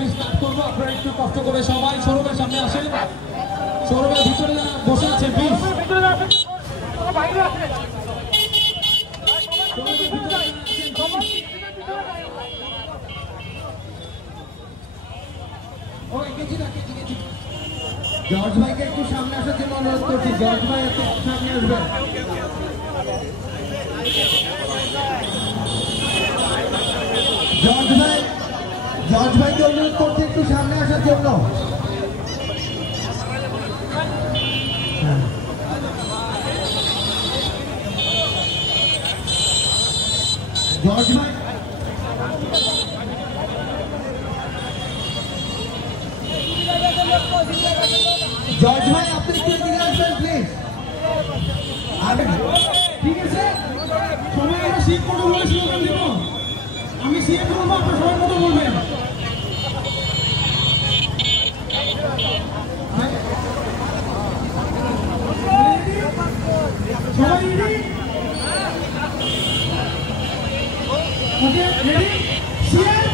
এক্ষুনি স্টার্ট করবো। আপনারা একটু কষ্ট করে সবাই সৌরভের সামনে আসেন। সৌরভের ভিতরে যারা বসে আছে প্লিজ জর্জ ভাইকে একটু সামনে আসার জন্য অনুরোধ করছি। জর্জ ভাই একটু সামনে আসবেন। জর্জ ভাইকে অনুরোধ করছি একটু সামনে আসার জন্য। জর্জ ভাই আপনি একটু এদিকে আসবেন প্লিজ। ঠিক আছে, সবাই আমরা সিট ফটো বলে স্লোগান দিব। আমি সিট বলবো, আপনার সবার মতো বলবেন। সবাই রেডি? ওকে, রেডি? সিএম